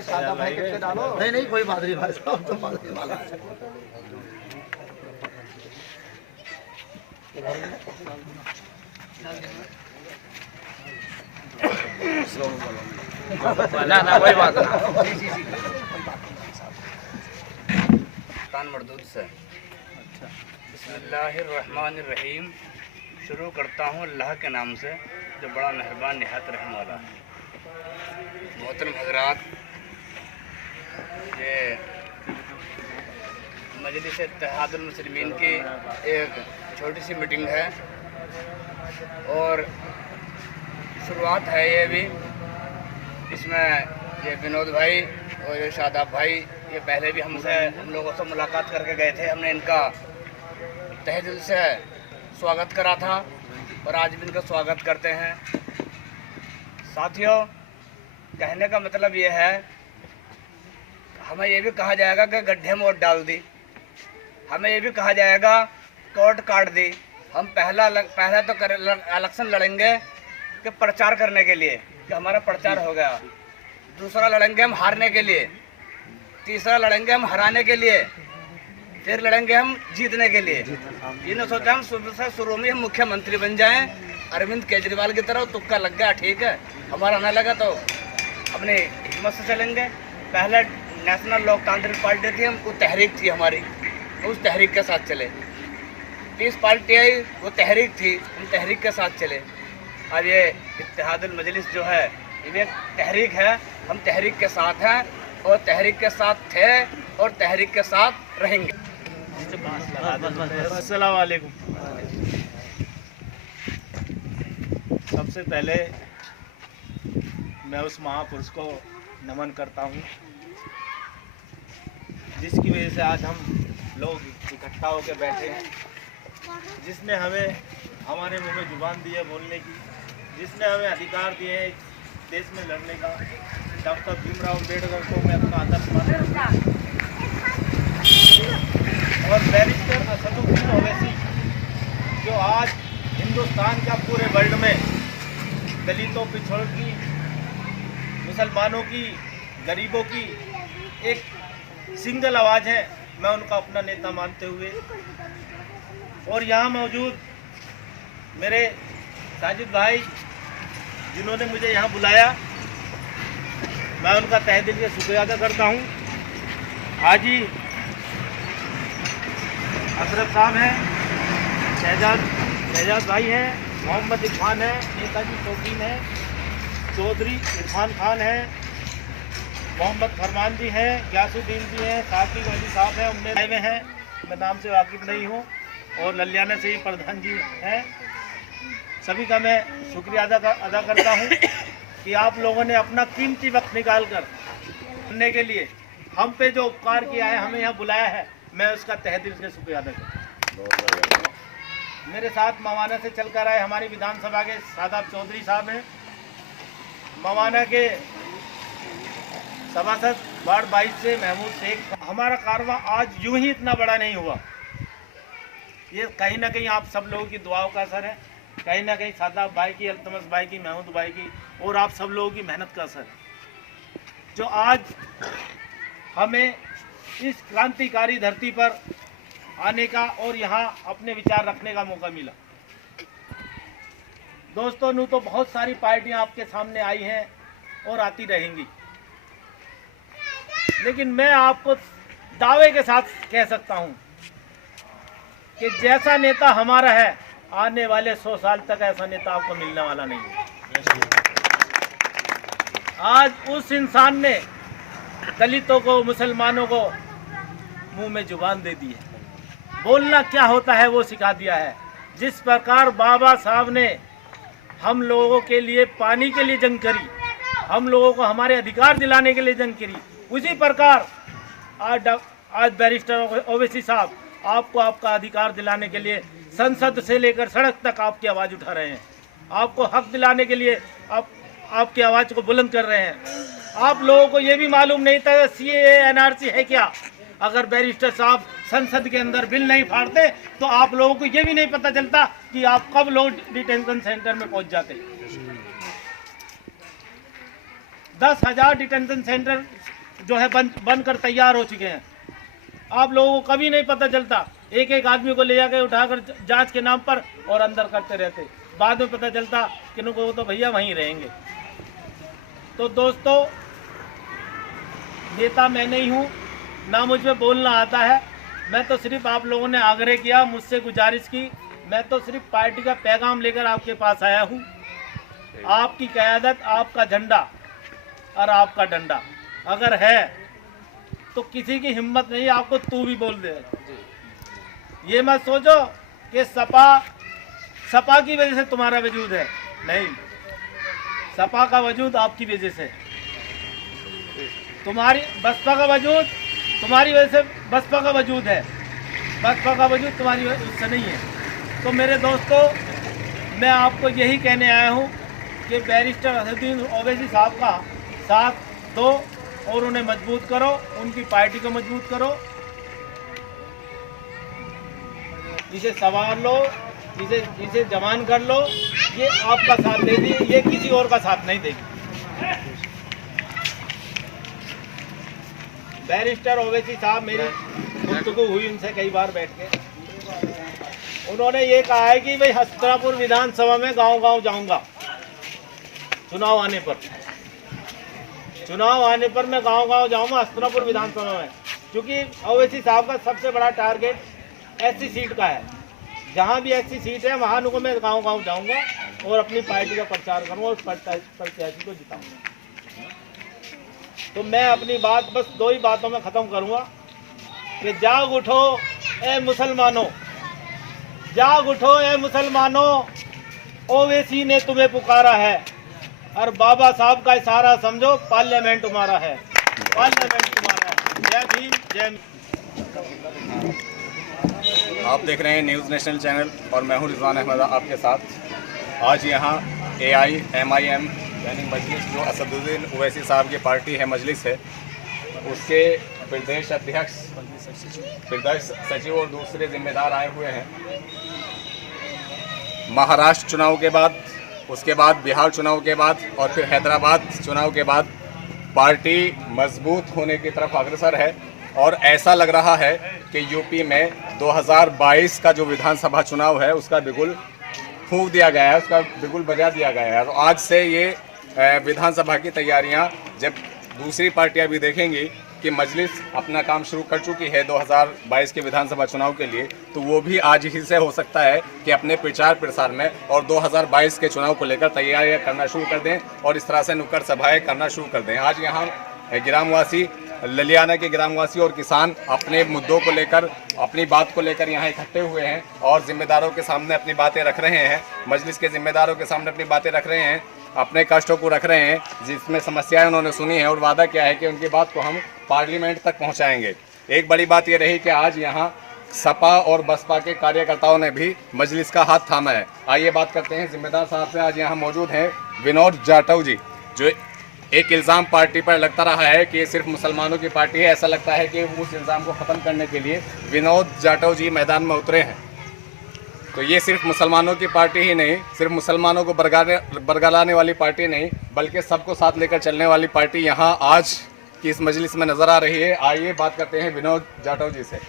सादा भाई कितने डालो? नहीं नहीं कोई बात नहीं भाई साहब, तो बात नहीं वाला ना कोई बात नहीं। तान मरदूद से बिस्मिल्लाहिर्रहमानिर्रहीम शुरू करता हूँ अल्लाह के नाम से जो बड़ा मेहरबान निहायत रहम वाला है। मोहतरम हजरात, ये मजलिस इत्तेहादुल मुस्लिमीन की एक छोटी सी मीटिंग है और शुरुआत है ये भी। इसमें ये विनोद भाई और ये शादाब भाई ये पहले भी हम लोगों से मुलाकात करके गए थे। हमने इनका तहे दिल से स्वागत करा था और आज भी इनका स्वागत करते हैं। साथियों, कहने का मतलब ये है, हमें ये भी कहा जाएगा कि गड्ढे में वोट डाल दी, हमें ये भी कहा जाएगा कोर्ट काट दी। हम पहला तो इलेक्शन लड़ेंगे कि प्रचार करने के लिए कि हमारा प्रचार हो गया, दूसरा लड़ेंगे हम हारने के लिए, तीसरा लड़ेंगे हम हराने के लिए, फिर लड़ेंगे हम जीतने के लिए। इन्होंने सोचा हम शुरू में हम मुख्यमंत्री बन जाएं, अरविंद केजरीवाल की तरह। तुक्का लग गया, ठीक है, हमारा ना लगा तो अपनी हिम्मत से चलेंगे। पहले नेशनल लोकतांत्रिक पार्टी थी, हमको तहरीक थी हमारी, उस तहरीक के साथ चले। पीस पार्टी आई, वो तहरीक थी, हम तहरीक के साथ चले। अब ये इत्तेहादुल मजलिस जो है ये तहरीक है, हम तहरीक के साथ हैं और तहरीक के साथ थे और तहरीक के साथ रहेंगे। अस्सलाम वालेकुम। सबसे पहले मैं उस महापुरुष को नमन करता हूँ जिसकी वजह से आज हम लोग इकट्ठा होकर बैठे हैं, जिसने हमें हमारे मुंह में जुबान दी है बोलने की, जिसने हमें अधिकार दिए हैं देश में लड़ने का। डॉक्टर भीमराव अम्बेडकर को मैं अपना आदर्श मानता हूँ और बैरिस्टर असदुद्दीन ओवैसी जो आज हिंदुस्तान का पूरे वर्ल्ड में दलितों, पिछड़ों की, मुसलमानों की, गरीबों की एक सिंगल आवाज़ है, मैं उनका अपना नेता मानते हुए और यहाँ मौजूद मेरे साजिद भाई जिन्होंने मुझे यहाँ बुलाया, मैं उनका तहे दिल से शुक्रिया अदा करता हूँ। हाजी अशरफ साहब हैं, शहजाद भाई हैं, मोहम्मद इरफान है, नेताजी शौकीन है, चौधरी इरफान खान है, मोहम्मद फरमान जी हैं, ग्यासुद्दीन जी हैं, साकिब अली साहब हैं, उनमें आए हुए हैं, मैं नाम से वाकिफ नहीं हूँ, और ललियाना से ही प्रधान जी हैं। सभी का मैं शुक्रिया अदा करता हूँ कि आप लोगों ने अपना कीमती वक्त निकाल कर करने के लिए हम पे जो उपकार किया है, हमें यहाँ बुलाया है, मैं उसका तहे दिल से शुक्रिया अदा करता हूँ। मेरे साथ मवाना से चलकर आए हमारी विधानसभा के शादाब चौधरी साहब हैं, मवाना के सभासद वार्ड 22 से महमूद शेख। हमारा कारवां आज यूं ही इतना बड़ा नहीं हुआ, ये कहीं ना कहीं आप सब लोगों की दुआओं का असर है, कहीं ना कहीं शादाब भाई की, अल्तमस भाई की, महमूद भाई की और आप सब लोगों की मेहनत का असर है, जो आज हमें इस क्रांतिकारी धरती पर आने का और यहाँ अपने विचार रखने का मौका मिला। दोस्तों, यूँ तो बहुत सारी पार्टियां आपके सामने आई हैं और आती रहेंगी, लेकिन मैं आपको दावे के साथ कह सकता हूं कि जैसा नेता हमारा है, आने वाले 100 साल तक ऐसा नेता आपको मिलने वाला नहीं है। आज उस इंसान ने दलितों को, मुसलमानों को मुंह में जुबान दे दी है, बोलना क्या होता है वो सिखा दिया है। जिस प्रकार बाबा साहब ने हम लोगों के लिए पानी के लिए जंग करी, हम लोगों को हमारे अधिकार दिलाने के लिए जंग करी, उसी प्रकार आज बैरिस्टर ओवैसी साहब आपको आपका अधिकार दिलाने के लिए संसद से लेकर सड़क तक आपकी आवाज़ उठा रहे हैं, आपको हक दिलाने के लिए आपकी आवाज़ को बुलंद कर रहे हैं। आप लोगों को ये भी मालूम नहीं था CAA NRC है क्या। अगर बैरिस्टर साहब संसद के अंदर बिल नहीं फाड़ते तो आप लोगों को ये भी नहीं पता चलता कि आप कब लोग डिटेंशन सेंटर में पहुंच जाते। 10,000 डिटेंशन सेंटर जो है बन कर तैयार हो चुके हैं। आप लोगों को कभी नहीं पता चलता, एक एक आदमी को ले जाकर उठाकर जांच के नाम पर और अंदर करते रहते, बाद में पता चलता कि उनको तो भैया वहीं रहेंगे। तो दोस्तों, नेता मैं नहीं हूँ, ना मुझ में बोलना आता है। मैं तो सिर्फ आप लोगों ने आग्रह किया, मुझसे गुजारिश की, मैं तो सिर्फ पार्टी का पैगाम लेकर आपके पास आया हूँ। आपकी क़यादत, आपका झंडा और आपका डंडा अगर है तो किसी की हिम्मत नहीं आपको तू भी बोल दे। ये मत सोचो कि सपा की वजह से तुम्हारा वजूद है, नहीं, सपा का वजूद आपकी वजह से, तुम्हारी बसपा का वजूद तुम्हारी वजह से बसपा का वजूद है, बसपा का वजूद तुम्हारी वजह से नहीं है। तो मेरे दोस्तों, मैं आपको यही कहने आया हूँ कि बैरिस्टर असदुद्दीन ओवैसी साहब का साथ दो और उन्हें मजबूत करो, उनकी पार्टी को मजबूत करो, इसे संवार लो, इसे जमान कर लो। ये आपका साथ देगी, ये किसी और का साथ नहीं देगी। बैरिस्टर ओवैसी साहब, मेरी गुफ्तगू हुई उनसे कई बार बैठ के, उन्होंने ये कहा है कि भाई हस्तिनापुर विधानसभा में गांव-गांव जाऊंगा, चुनाव आने पर मैं गांव-गांव जाऊंगा हस्तिनापुर विधानसभा में, क्योंकि ओवैसी साहब का सबसे बड़ा टारगेट एससी सीट का है। जहां भी एससी सीट है वहां को मैं गांव-गांव जाऊंगा और अपनी पार्टी का प्रचार करूंगा और प्रत्याशी को जिताऊंगा। तो मैं अपनी बात बस दो ही बातों में ख़त्म करूंगा कि जाग उठो ए मुसलमानों, जाग उठो ए मुसलमानों, ओवैसी ने तुम्हें पुकारा है और बाबा साहब का इशारा समझो, पार्लियामेंट तुम्हारा है, पार्लियामेंट तुम्हारा है। जय भीम, जय। आप देख रहे हैं न्यूज़ नेशनल चैनल और मैं हूं रिजवान अहमद आपके साथ। आज यहां AIMIM यानी मजलिस, जो असदुद्दीन ओवैसी साहब की पार्टी है, मजलिस है, उसके प्रदेश अध्यक्ष, प्रदेश सचिव और दूसरे जिम्मेदार आए हुए हैं। महाराष्ट्र चुनाव के बाद, उसके बाद बिहार चुनाव के बाद और फिर हैदराबाद चुनाव के बाद पार्टी मजबूत होने की तरफ अग्रसर है और ऐसा लग रहा है कि यूपी में 2022 का जो विधानसभा चुनाव है उसका बिगुल फूंक दिया गया है, उसका बिगुल बजा दिया गया है। तो आज से ये विधानसभा की तैयारियां, जब दूसरी पार्टियां भी देखेंगी कि मजलिस अपना काम शुरू कर चुकी है 2022 के विधानसभा चुनाव के लिए, तो वो भी आज ही से हो सकता है कि अपने प्रचार प्रसार में और 2022 के चुनाव को लेकर तैयारियां करना शुरू कर दें और इस तरह से नुक्कड़ सभाएं करना शुरू कर दें। आज यहाँ ग्रामवासी, ललियाना के ग्रामवासी और किसान अपने मुद्दों को लेकर, अपनी बात को लेकर यहाँ इकट्ठे हुए हैं और जिम्मेदारों के सामने अपनी बातें रख रहे हैं, मजलिस के जिम्मेदारों के सामने अपनी बातें रख रहे हैं, अपने कष्टों को रख रहे हैं, जिसमें समस्याएं उन्होंने सुनी है और वादा किया है कि उनकी बात को हम पार्लियामेंट तक पहुँचाएंगे। एक बड़ी बात ये रही कि आज यहाँ सपा और बसपा के कार्यकर्ताओं ने भी मजलिस का हाथ थामा है। आइए बात करते हैं जिम्मेदार साहब से। आज यहाँ मौजूद हैं विनोद जाटव जी, जो एक इल्ज़ाम पार्टी पर लगता रहा है कि ये सिर्फ मुसलमानों की पार्टी है। ऐसा लगता है कि उस इल्ज़ाम को ख़त्म करने के लिए विनोद जाटव जी मैदान में उतरे हैं। तो ये सिर्फ मुसलमानों की पार्टी ही नहीं, सिर्फ मुसलमानों को बरगलाने वाली पार्टी नहीं, बल्कि सबको साथ लेकर चलने वाली पार्टी यहाँ आज की इस मजलिस में नज़र आ रही है। आइए बात करते हैं विनोद जाटव जी से।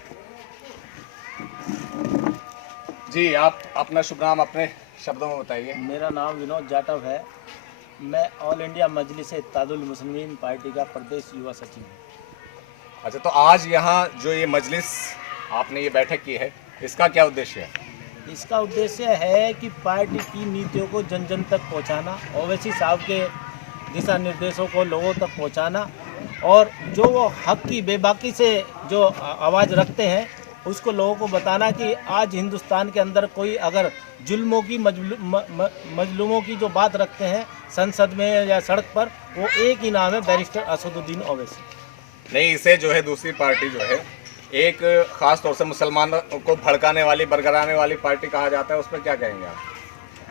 जी, आप अपना शुभ नाम अपने शब्दों में बताइए। मेरा नाम विनोद जाटव है। मैं ऑल इंडिया मजलिस इत्तेहादुल मुस्लिमीन पार्टी का प्रदेश युवा सचिव हूँ। अच्छा, तो आज यहाँ जो ये मजलिस आपने ये बैठक की है, इसका क्या उद्देश्य है? इसका उद्देश्य है कि पार्टी की नीतियों को जन जन तक पहुँचाना, ओवैसी साहब के दिशा निर्देशों को लोगों तक पहुँचाना और जो वो हक की बेबाकी से जो आवाज़ रखते हैं उसको लोगों को बताना कि आज हिंदुस्तान के अंदर कोई अगर जुल्मों की मजलूमों की जो बात रखते हैं संसद में या सड़क पर, वो एक ही नाम है, बैरिस्टर असदुद्दीन ओवैसी। नहीं, इसे जो है दूसरी पार्टी जो है एक ख़ास तौर से मुसलमानों को भड़काने वाली, बरगलाने वाली पार्टी कहा जाता है, उस पर क्या कहेंगे आप?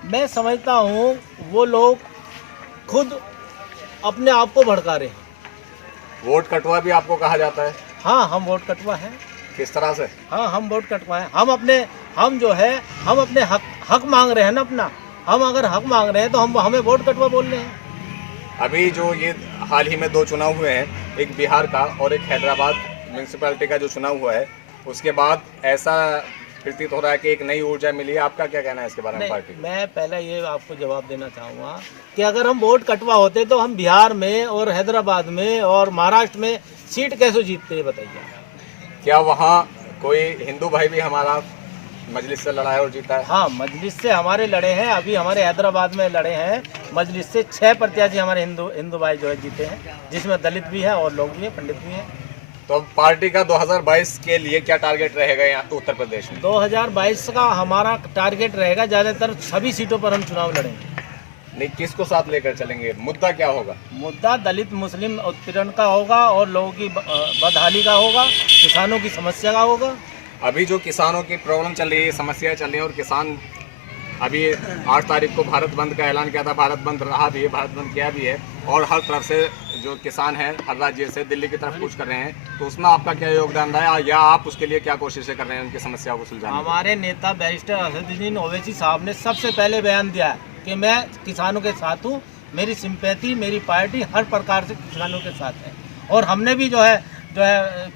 मैं समझता हूँ वो लोग खुद अपने आप को भड़का रहे हैं। वोट कटवा भी आपको कहा जाता है? हाँ, हम वोट कटवा हैं। किस तरह से? हाँ, हम वोट कटवाएं। हम अपने हक मांग रहे हैं ना अपना। हम अगर हक मांग रहे हैं तो हमें वोट कटवा बोल रहे हैं। अभी जो ये हाल ही में 2 चुनाव हुए हैं, एक बिहार का और एक हैदराबाद म्यूनसिपैलिटी का जो चुनाव हुआ है, उसके बाद ऐसा प्रतीत हो रहा है कि एक नई ऊर्जा मिली है। आपका क्या कहना है इसके बारे में पार्टी? मैं पहले ये आपको जवाब देना चाहूँगा कि अगर हम वोट कटवा होते तो हम बिहार में और हैदराबाद में और महाराष्ट्र में सीट कैसे जीतते हैं बताइए। क्या वहाँ कोई हिंदू भाई भी हमारा मजलिस से लड़ा है और जीता है? हाँ, मजलिस से हमारे लड़े हैं। अभी हमारे हैदराबाद में लड़े हैं मजलिस से 6 प्रत्याशी हमारे हिंदू भाई जो है जीते हैं, जिसमें दलित भी है और लोग भी हैं, पंडित भी हैं। तो अब पार्टी का 2022 के लिए क्या टारगेट रहेगा यहाँ उत्तर प्रदेश में? 2022 का हमारा टारगेट रहेगा ज़्यादातर सभी सीटों पर हम चुनाव लड़ेंगे। नहीं, किसको साथ लेकर चलेंगे? मुद्दा क्या होगा? मुद्दा दलित मुस्लिम उत्पीड़न का होगा और लोगों की बदहाली का होगा, किसानों की समस्या का होगा। अभी जो किसानों की प्रॉब्लम चल रही है, समस्याएं चल रही हैं और किसान अभी 8 तारीख को भारत बंद का ऐलान किया था, भारत बंद रहा भी है, भारत बंद किया भी है और हर तरफ से जो किसान हैं हर राज्य से दिल्ली की तरफ कूच कर रहे हैं, तो उसमें आपका क्या योगदान रहा है या आप उसके लिए क्या कोशिशें कर रहे हैं उनकी समस्याओं को सुलझाने? हमारे नेता बैरिस्टर असदुद्दीन ओवैसी साहब ने सबसे पहले बयान दिया है कि मैं किसानों के साथ हूँ, मेरी सिंपैथी, मेरी पार्टी हर प्रकार से किसानों के साथ है। और हमने भी जो है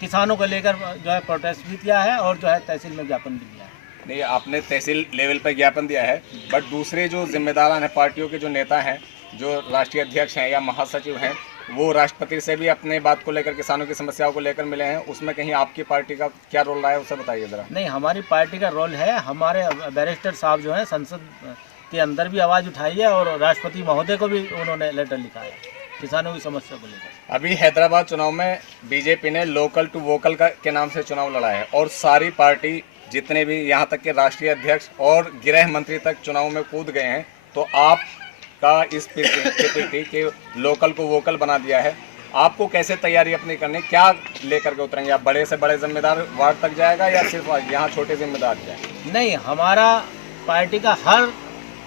किसानों को लेकर जो है प्रोटेस्ट भी किया है और जो है तहसील में ज्ञापन भी दिया है। नहीं, आपने तहसील लेवल पर ज्ञापन दिया है, बट दूसरे जो जिम्मेदार हैं पार्टियों के जो नेता हैं, जो राष्ट्रीय अध्यक्ष हैं या महासचिव हैं, वो राष्ट्रपति से भी अपने बात को लेकर, किसानों की समस्याओं को लेकर मिले हैं। उसमें कहीं आपकी पार्टी का क्या रोल रहा है, उसे बताइए ज़रा। नहीं, हमारी पार्टी का रोल है, हमारे बैरिस्टर साहब जो हैं संसद के अंदर भी आवाज़ उठाई है और राष्ट्रपति महोदय को भी उन्होंने लेटर लिखा है किसानों की समस्या को लेकर। अभी हैदराबाद चुनाव में बीजेपी ने लोकल टू वोकल के नाम से चुनाव लड़ा है और सारी पार्टी जितने भी यहाँ तक के राष्ट्रीय अध्यक्ष और गृह मंत्री तक चुनाव में कूद गए हैं। तो आपका इस प्रति के लोकल को वोकल बना दिया है, आपको कैसे तैयारी अपनी करनी, क्या लेकर के उतरेंगे आप? बड़े से बड़े जिम्मेदार वार्ड तक जाएगा या सिर्फ यहाँ छोटे जिम्मेदार जाएंगे? नहीं, हमारा पार्टी का हर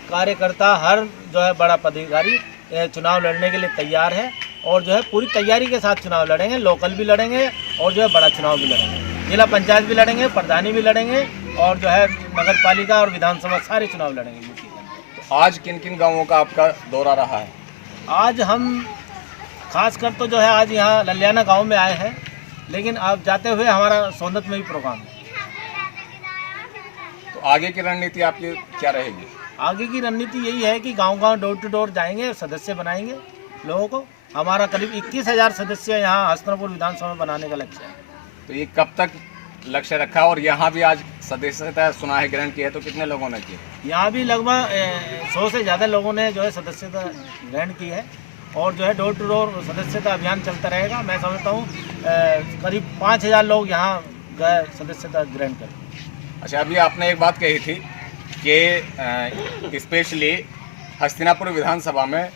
कार्यकर्ता, हर जो है बड़ा पदाधिकारी चुनाव लड़ने के लिए तैयार है और जो है पूरी तैयारी के साथ चुनाव लड़ेंगे। लोकल भी लड़ेंगे और जो है बड़ा चुनाव भी लड़ेंगे, जिला पंचायत भी लड़ेंगे, प्रधानी भी लड़ेंगे और जो है नगर पालिका और विधानसभा सारे चुनाव लड़ेंगे यूपी के अंदर। तो आज किन किन गाँवों का आपका दौरा रहा है? आज हम खासकर तो जो है आज यहाँ ललियाना गाँव में आए हैं, लेकिन अब जाते हुए हमारा सोनत में भी प्रोग्राम है। तो आगे की रणनीति आपकी क्या रहेगी? आगे की रणनीति यही है कि गांव-गांव डोर टू डोर जाएंगे, सदस्य बनाएंगे लोगों को। हमारा करीब 21,000 सदस्य यहाँ हसनपुर विधानसभा में बनाने का लक्ष्य है। तो ये कब तक लक्ष्य रखा और यहाँ भी आज सदस्यता सुना है ग्रहण की है, तो कितने लोगों ने की? यहाँ भी लगभग 100 से ज़्यादा लोगों ने जो है सदस्यता ग्रहण की है और जो है डोर टू डोर सदस्यता अभियान चलता रहेगा। मैं समझता हूँ करीब 5,000 लोग यहाँ गए सदस्यता ग्रहण करें। अच्छा, अभी आपने एक बात कही थी कि स्पेशली हस्तिनापुर विधानसभा में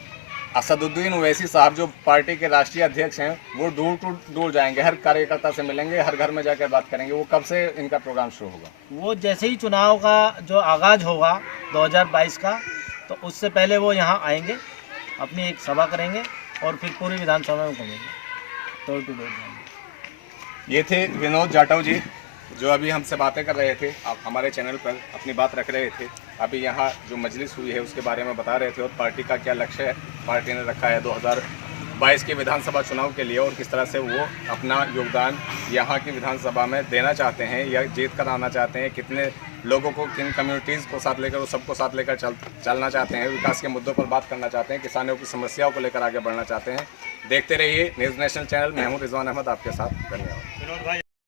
असदुद्दीन ओवैसी साहब जो पार्टी के राष्ट्रीय अध्यक्ष हैं, वो डोर टू डोर जाएंगे, हर कार्यकर्ता से मिलेंगे, हर घर में जाकर बात करेंगे। वो कब से इनका प्रोग्राम शुरू होगा? वो जैसे ही चुनाव का जो आगाज़ होगा 2022 का, तो उससे पहले वो यहाँ आएंगे, अपनी एक सभा करेंगे और फिर पूरी विधानसभा में घूमेंगे, डोर टू डोर जाएंगे। ये थे विनोद जाटव जी, जो अभी हमसे बातें कर रहे थे, आप हमारे चैनल पर अपनी बात रख रहे थे। अभी यहाँ जो मजलिस हुई है उसके बारे में बता रहे थे और पार्टी का क्या लक्ष्य है, पार्टी ने रखा है 2022 के विधानसभा चुनाव के लिए और किस तरह से वो अपना योगदान यहाँ की विधानसभा में देना चाहते हैं या जीत कर आना चाहते हैं, कितने लोगों को, किन कम्युनिटीज़ को साथ लेकर, वो सबको साथ लेकर चलना चाहते हैं, विकास के मुद्दों पर बात करना चाहते हैं, किसानों की समस्याओं को लेकर आगे बढ़ना चाहते हैं। देखते रहिए न्यूज़ नेशनल चैनल। मैं हूं रिजवान अहमद आपके साथ। धन्यवाद।